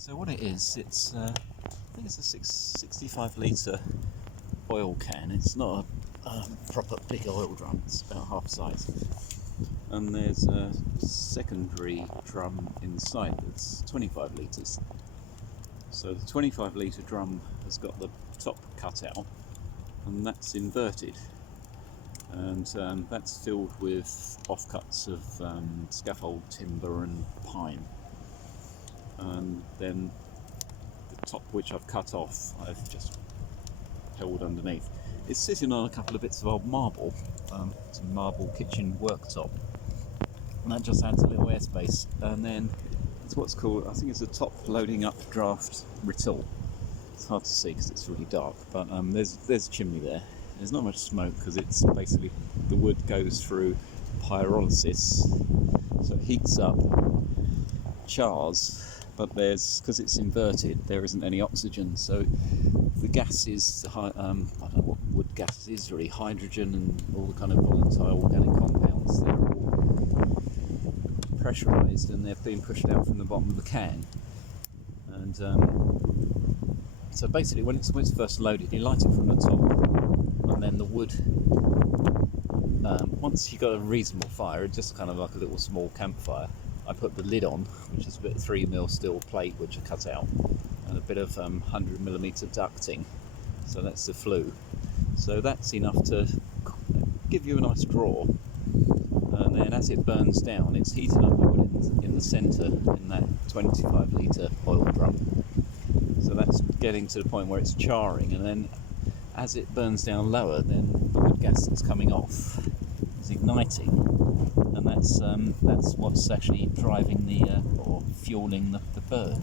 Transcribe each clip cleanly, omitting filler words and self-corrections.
So what it is, it's I think it's a 65 litre oil can. It's not a proper big oil drum, it's about half size. And there's a secondary drum inside that's 25 litres. So the 25 litre drum has got the top cut out, and that's inverted. And that's filled with offcuts of scaffold timber and pine. And then the top, which I've cut off, I've just held underneath. It's sitting on a couple of bits of old marble, some marble kitchen worktop, and that just adds a little airspace. And then it's what's called, I think it's a top loading up draft retort. It's hard to see because it's really dark, but there's a chimney there. There's not much smoke because it's basically the wood goes through pyrolysis, so it heats up, chars, but because it's inverted, there isn't any oxygen, so the gases, I don't know what wood gas is really, hydrogen and all the kind of volatile organic compounds, they're all pressurised and they're being pushed out from the bottom of the can. And so basically when it's first loaded, you light it from the top, and then the wood, once you've got a reasonable fire, just kind of like a little small campfire, I put the lid on, which is a bit of 3mm steel plate which I cut out, and a bit of 100mm ducting, so that's the flue. So that's enough to give you a nice draw, and then as it burns down, it's heating up the wood in the centre in that 25 litre oil drum. So that's getting to the point where it's charring, and then as it burns down lower, then the wood gas that's coming off is igniting, and that's what's actually driving or fueling the bird.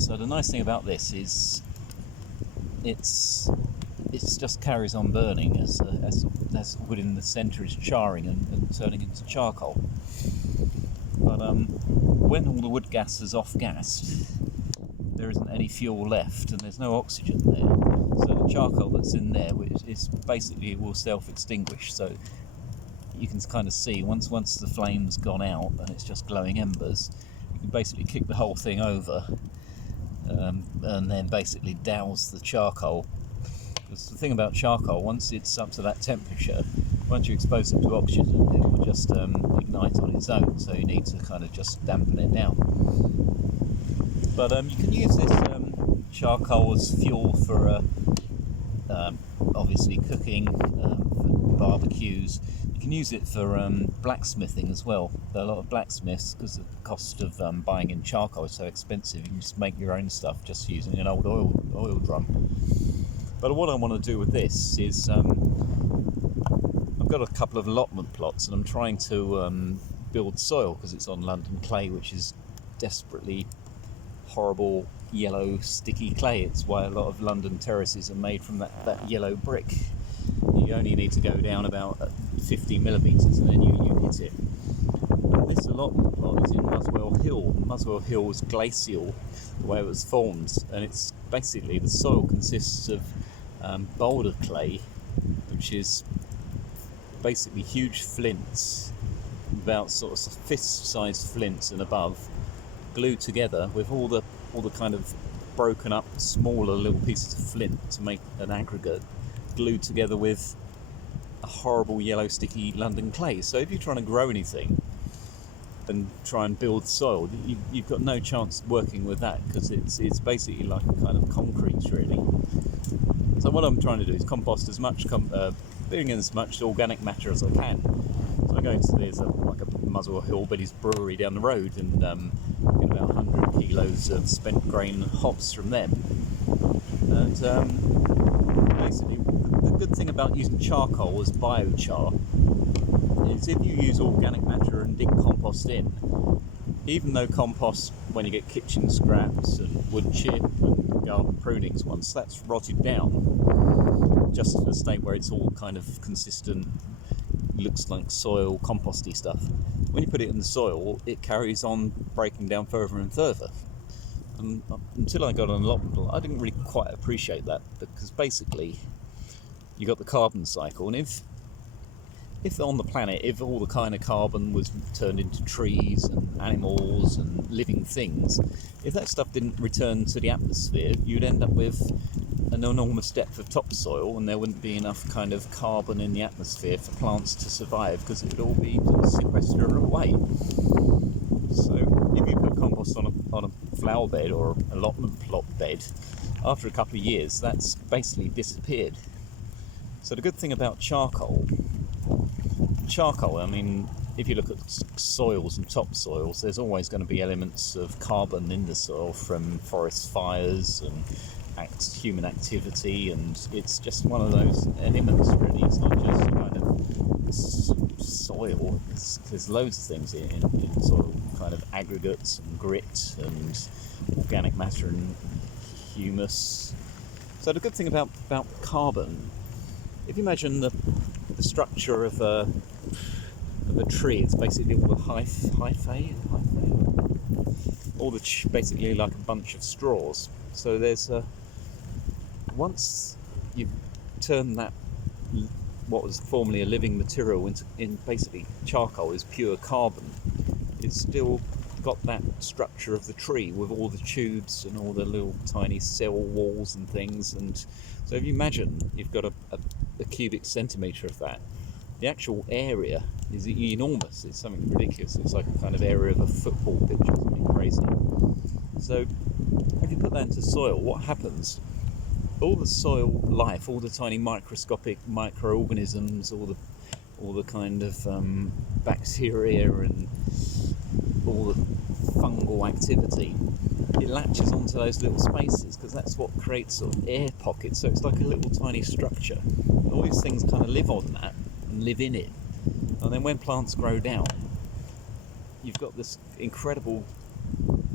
So the nice thing about this is it just carries on burning as wood in the centre is charring and turning into charcoal. But when all the wood gas is off-gassed, there isn't any fuel left and there's no oxygen there. So the charcoal that's in there is basically, it will self-extinguish. So you can kind of see once the flame's gone out and it's just glowing embers, you can basically kick the whole thing over and then basically douse the charcoal. Because the thing about charcoal, once it's up to that temperature, once you expose it to oxygen, it will just ignite on its own, so you need to kind of just dampen it down. But you can use this charcoal as fuel for obviously cooking, for barbecues. You can use it for blacksmithing as well. There are a lot of blacksmiths, because the cost of buying in charcoal is so expensive, you can just make your own stuff just using an old oil drum. But what I want to do with this is I've got a couple of allotment plots, and I'm trying to build soil, because it's on London clay, which is desperately horrible yellow sticky clay. It's why a lot of London terraces are made from that yellow brick. You only need to go down about 50mm and then you hit it. And this allotment plot is in Muswell Hill. Muswell Hill is glacial the way it was formed, and it's basically, the soil consists of boulder clay, which is basically huge flints, about sort of fist-sized flints and above, glued together with all the kind of broken up smaller little pieces of flint to make an aggregate, glued together with a horrible yellow sticky London clay. So if you're trying to grow anything and try and build soil, you've got no chance working with that, because it's basically like a kind of concrete, really. So what I'm trying to do is compost as much, bring in as much organic matter as I can. So I go into, there's like a Muswell Hill Billy's brewery down the road, and get about 100 kilos of spent grain hops from them. And basically, the good thing about using charcoal as biochar is if you use organic matter and dig compost in, even though compost, when you get kitchen scraps and wood chip and garden prunings, once that's rotted down, just to the state where it's all kind of consistent, looks like soil, composty stuff, when you put it in the soil, it carries on breaking down further and further. And until I got an allotment, I didn't really quite appreciate that, because basically you got the carbon cycle, and if if on the planet, if all the kind of carbon was turned into trees and animals and living things, if that stuff didn't return to the atmosphere, you'd end up with an enormous depth of topsoil, and there wouldn't be enough kind of carbon in the atmosphere for plants to survive, because it would all be sequestered away. So if you put compost on a flower bed or a allotment plot bed, after a couple of years, that's basically disappeared. So the good thing about charcoal, I mean, if you look at soils and topsoils, there's always going to be elements of carbon in the soil from forest fires and human activity, and it's just one of those elements, really. It's not just kind of soil. There's loads of things in soil, kind of aggregates and grit and organic matter and humus. So the good thing about carbon, if you imagine the structure of a tree, it's basically all the hyphae, all the basically like a bunch of straws. So there's once you turn that, what was formerly a living material, in basically charcoal is pure carbon, it's still got that structure of the tree with all the tubes and all the little tiny cell walls and things. And so if you imagine you've got a cubic centimetre of that, the actual area is enormous. It's something ridiculous. It's like a kind of area of a football pitch or something crazy. So if you put that into soil, what happens? All the soil life, all the tiny microscopic microorganisms, all the kind of bacteria and all the fungal activity, it latches onto those little spaces, because that's what creates sort of air pockets. So it's like a little tiny structure. All these things kind of live on that and live in it. And then when plants grow down, you've got this incredible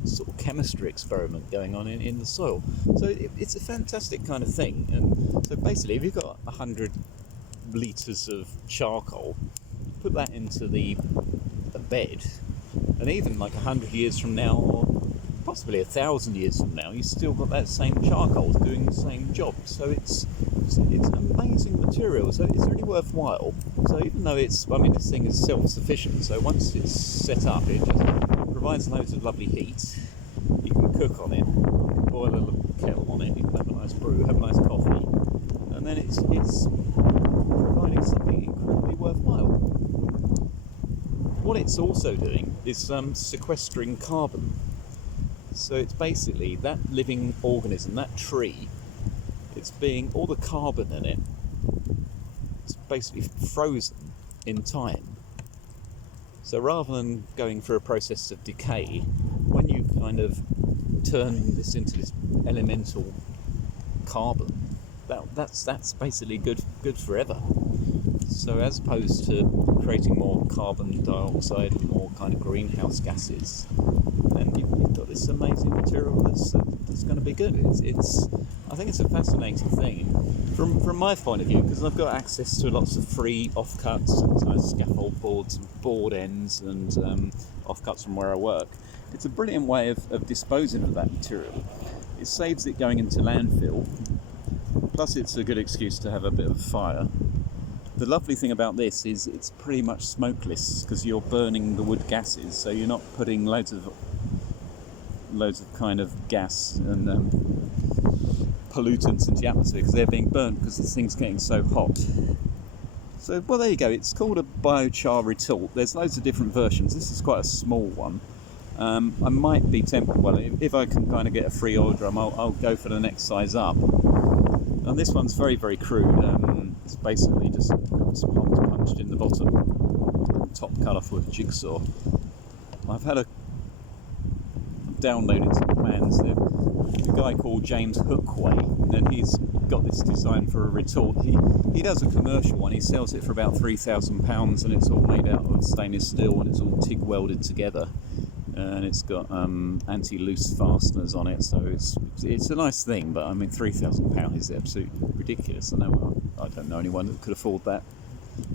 sort of chemistry experiment going on in the soil. So it's a fantastic kind of thing. And so basically, if you've got 100 litres of charcoal, put that into a bed, and even like 100 years from now, or possibly 1,000 years from now, you've still got that same charcoal doing the same job. So it's an amazing material. So it's really worthwhile. So even though this thing is self-sufficient, so once it's set up, it just provides loads of lovely heat. You can cook on it, boil a little kettle on it, you can have a nice brew, have a nice coffee, and then it's providing something incredibly worthwhile. What it's also doing is sequestering carbon. So it's basically that living organism, that tree, all the carbon in it, it's basically frozen in time. So rather than going through a process of decay, when you kind of turn this into this elemental carbon, that's basically good forever. So as opposed to creating more carbon dioxide and more kind of greenhouse gases, then you've got this amazing material that's going to be good. I think it's a fascinating thing from my point of view, because I've got access to lots of free offcuts and scaffold boards and board ends and offcuts from where I work. It's a brilliant way of disposing of that material. It saves it going into landfill, plus it's a good excuse to have a bit of fire. The lovely thing about this is it's pretty much smokeless, because you're burning the wood gases, so you're not putting loads of kind of gas and pollutants into the atmosphere, because they're being burnt because the thing's getting so hot. So, well, there you go. It's called a biochar retort. There's loads of different versions. This is quite a small one. I might be tempted, well, if I can kind of get a free oil drum, I'll go for the next size up. And this one's very, very crude. It's basically just some holes punched in the bottom and top cut off with a jigsaw. I've downloaded some plans. A guy called James Hookway, and he's got this design for a retort. He does a commercial one. He sells it for about £3,000, and it's all made out of stainless steel, and it's all TIG welded together, and it's got anti-loose fasteners on it. So it's a nice thing, but I mean £3,000 is absolutely ridiculous. I don't know anyone that could afford that.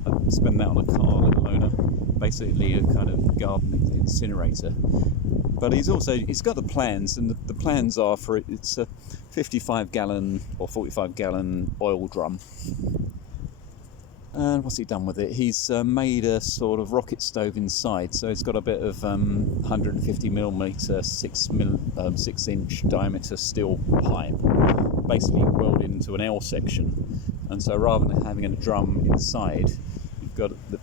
I'd spend that on a car, let alone basically a kind of garden incinerator. But he's got the plans, and the plans are for it's a 55-gallon or 45-gallon oil drum. And what's he done with it? He's made a sort of rocket stove inside, so it's got a bit of 150mm 6-inch diameter steel pipe, basically welded into an L section. And so rather than having a drum inside, you've got the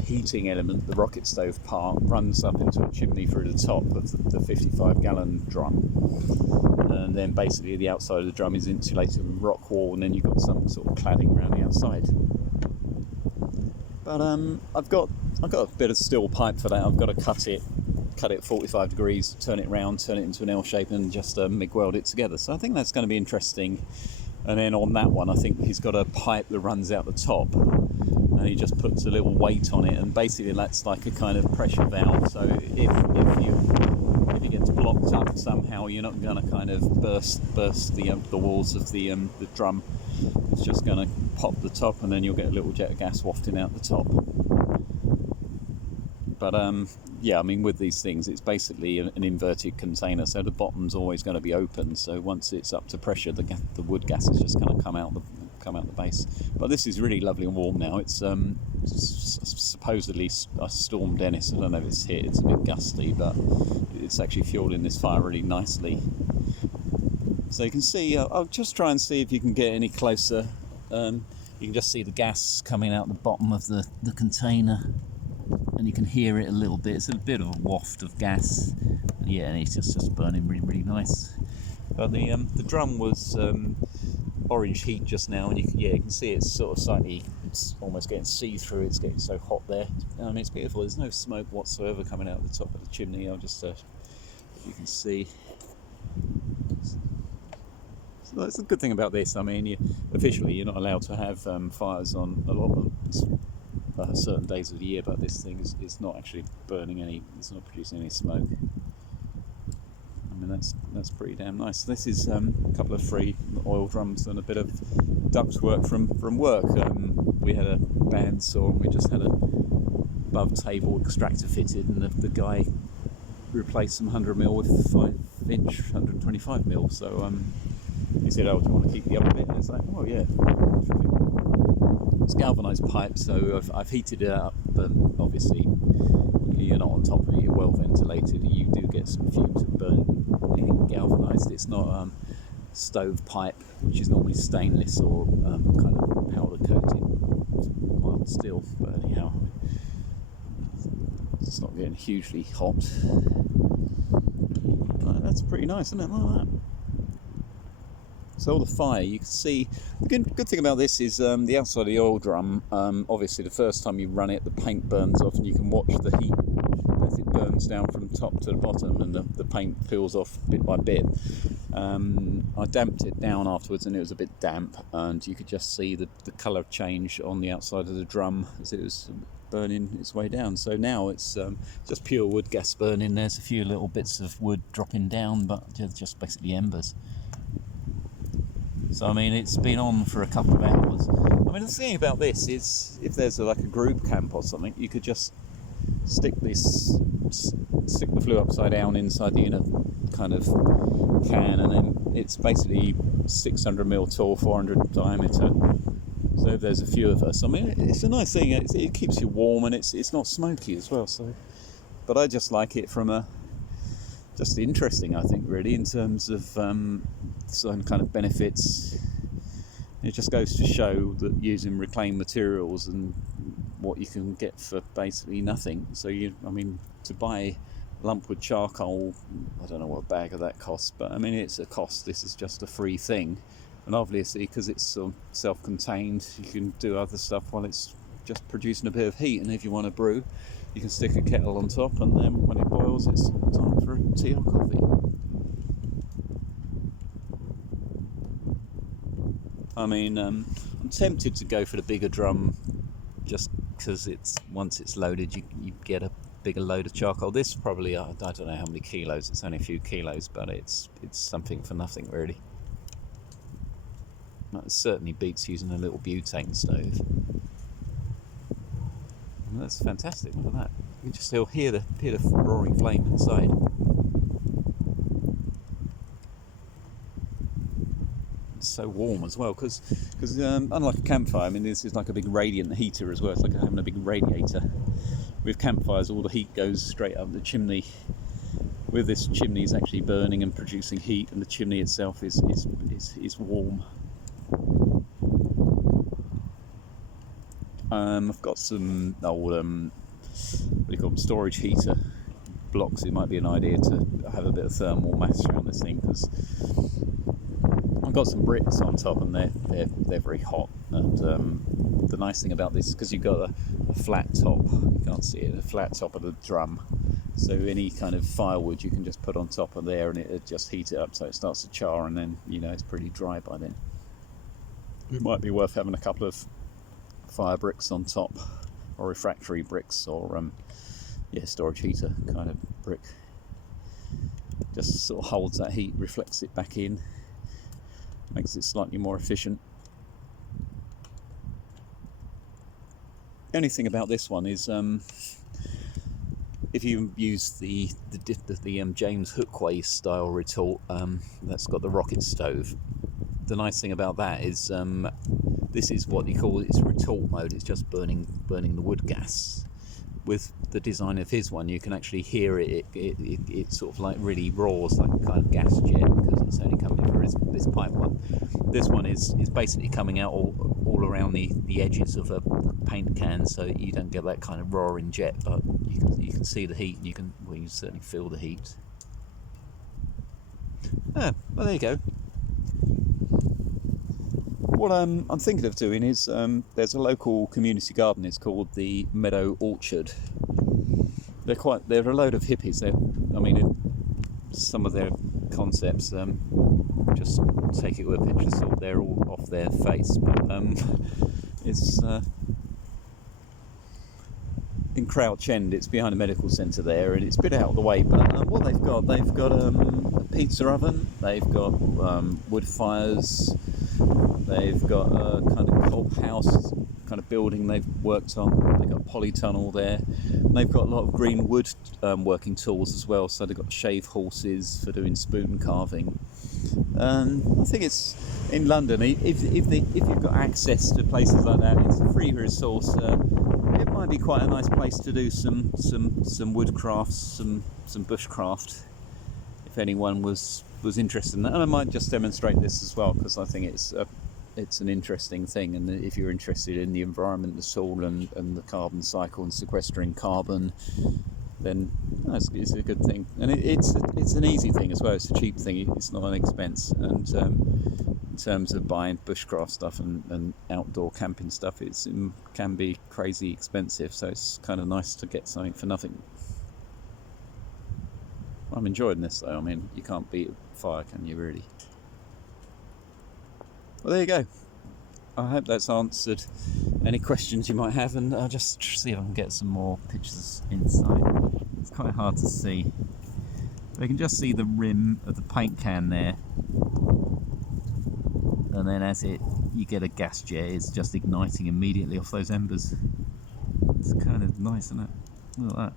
heating element, the rocket stove part, runs up into a chimney through the top of the 55-gallon drum. And then basically the outside of the drum is insulated with rock wool, and then you've got some sort of cladding around the outside. But I've got a bit of steel pipe for that. I've got to cut it 45 degrees, turn it round, turn it into an L shape, and just MIG weld it together. So I think that's going to be interesting. And then on that one, I think he's got a pipe that runs out the top, and he just puts a little weight on it, and basically that's like a kind of pressure valve. So if it gets blocked up somehow, you're not going to kind of burst the walls of the drum. It's just going to pop the top, and then you'll get a little jet of gas wafting out the top. But yeah, I mean, with these things, it's basically an inverted container, so the bottom's always going to be open. So once it's up to pressure, the wood gas is just going to come out the base. But this is really lovely and warm now. It's supposedly a storm Dennis. I don't know if it's hit. It's a bit gusty, but it's actually fueling this fire really nicely. So you can see. I'll just try and see if you can get any closer. You can just see the gas coming out the bottom of the container, and you can hear it a little bit. It's a bit of a waft of gas. Yeah, and it's just burning really, really nice. But the drum was orange heat just now, and you can see it's sort of slightly, it's almost getting see-through. It's getting so hot there. I mean, it's beautiful. There's no smoke whatsoever coming out of the top of the chimney. I'll just if you can see. So that's the good thing about this. I mean, officially you're not allowed to have fires on a lot of certain days of the year, but this thing is not actually burning any. It's not producing any smoke. I mean, that's pretty damn nice. This is a couple of free oil drums and a bit of duct work from work. We had a bandsaw, and we just had a above table extractor fitted, and the guy replaced some 100mm with 5-inch 125mm. So he said, "Oh, do you want to keep the other bit?" And it's like, "Oh yeah." It's galvanised pipe, so I've heated it up, but obviously you're not on top of it, you're well ventilated. You do get some fumes of burning being galvanised. It's not stove pipe, which is normally stainless or kind of powder coated mild steel, but anyhow, it's not getting hugely hot. That's pretty nice, isn't it, like that? So all the fire, you can see, the good thing about this is the outside of the oil drum, obviously the first time you run it, the paint burns off, and you can watch the heat as it burns down from top to the bottom, and the paint peels off bit by bit. I damped it down afterwards, and it was a bit damp, and you could just see the colour change on the outside of the drum as it was burning its way down. So now it's just pure wood gas burning. There's a few little bits of wood dropping down, but just basically embers. So I mean, it's been on for a couple of hours. I mean, the thing about this is, if there's like a group camp or something, you could just stick the flue upside down inside the inner kind of can, and then it's basically 600mm tall, 400 diameter. So if there's a few of us, I mean, it's a nice thing. It keeps you warm, and it's not smoky as well. So, but I just like it from just interesting, I think, really, in terms of some kind of benefits. It just goes to show that using reclaimed materials and what you can get for basically nothing. So I mean, to buy lumpwood charcoal, I don't know what a bag of that costs, but I mean, it's a cost. This is just a free thing, and obviously because it's self-contained, you can do other stuff while it's just producing a bit of heat. And if you want to brew, you can stick a kettle on top, and then when it boils, it's time for tea or coffee. I mean, I'm tempted to go for the bigger drum, just because once it's loaded, you get a bigger load of charcoal. This probably, I don't know how many kilos. It's only a few kilos, but it's something for nothing, really. It certainly beats using a little butane stove. And that's fantastic. Look at that. You can just still hear the roaring flame inside. so warm as well, because unlike a campfire, I mean, this is like a big radiant heater as well. It's like having a big radiator. With campfires, all the heat goes straight up the chimney. With this, chimney is actually burning and producing heat, and the chimney itself is warm. I've got some old what do you call them, storage heater blocks. It might be an idea to have a bit of thermal mass around this thing, because I've got some bricks on top, and they're very hot. And the nice thing about this, because you've got a flat top, you can't see it, a flat top of the drum. So any kind of firewood you can just put on top of there, and it just heat it up so it starts to char, and then it's pretty dry by then. It might be worth having a couple of fire bricks on top, or refractory bricks, or storage heater kind of brick. Just sort of holds that heat, reflects it back in, makes it slightly more efficient. The only thing about this one is if you use the James Hookway style retort, that's got the rocket stove. The nice thing about that is this is what you call its retort mode. It's just burning the wood gas. With the design of his one, you can actually hear it. It sort of like really roars like a kind of gas jet, because it's only coming through this pipe one. This one is basically coming out all around the edges of a paint can, so you don't get that kind of roaring jet, but you can see the heat. You can certainly feel the heat. Well, there you go. What I'm thinking of doing is there's a local community garden. It's called the Meadow Orchard. They're a load of hippies. Some of their concepts, just take it with a pinch of salt. They're all off their face, but it's in Crouch End. It's behind a medical centre there, and it's a bit out of the way. But what they've got a pizza oven. They've got wood fires. They've got a kind of cob house kind of building they've worked on. They've got a polytunnel there. And they've got a lot of green wood working tools as well. So they've got shave horses for doing spoon carving. I think it's in London. If you've got access to places like that, it's a free resource. It might be quite a nice place to do some woodcrafts, some bushcraft, if anyone was interested in that. And I might just demonstrate this as well, because I think it's an interesting thing, and if you're interested in the environment, the soil, and the carbon cycle and sequestering carbon, then it's a good thing. And it's an easy thing as well. It's a cheap thing. It's not an expense. And in terms of buying bushcraft stuff and outdoor camping stuff, it can be crazy expensive. So it's kind of nice to get something for nothing. I'm enjoying this though. I mean, you can't beat fire, can you really? Well, there you go. I hope that's answered any questions you might have, and I'll just see if I can get some more pictures inside. It's quite hard to see. But you can just see the rim of the paint can there, and then as you get a gas jet, it's just igniting immediately off those embers. It's kind of nice, isn't it? Look at that.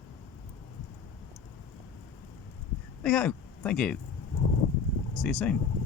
There you go. Thank you. See you soon.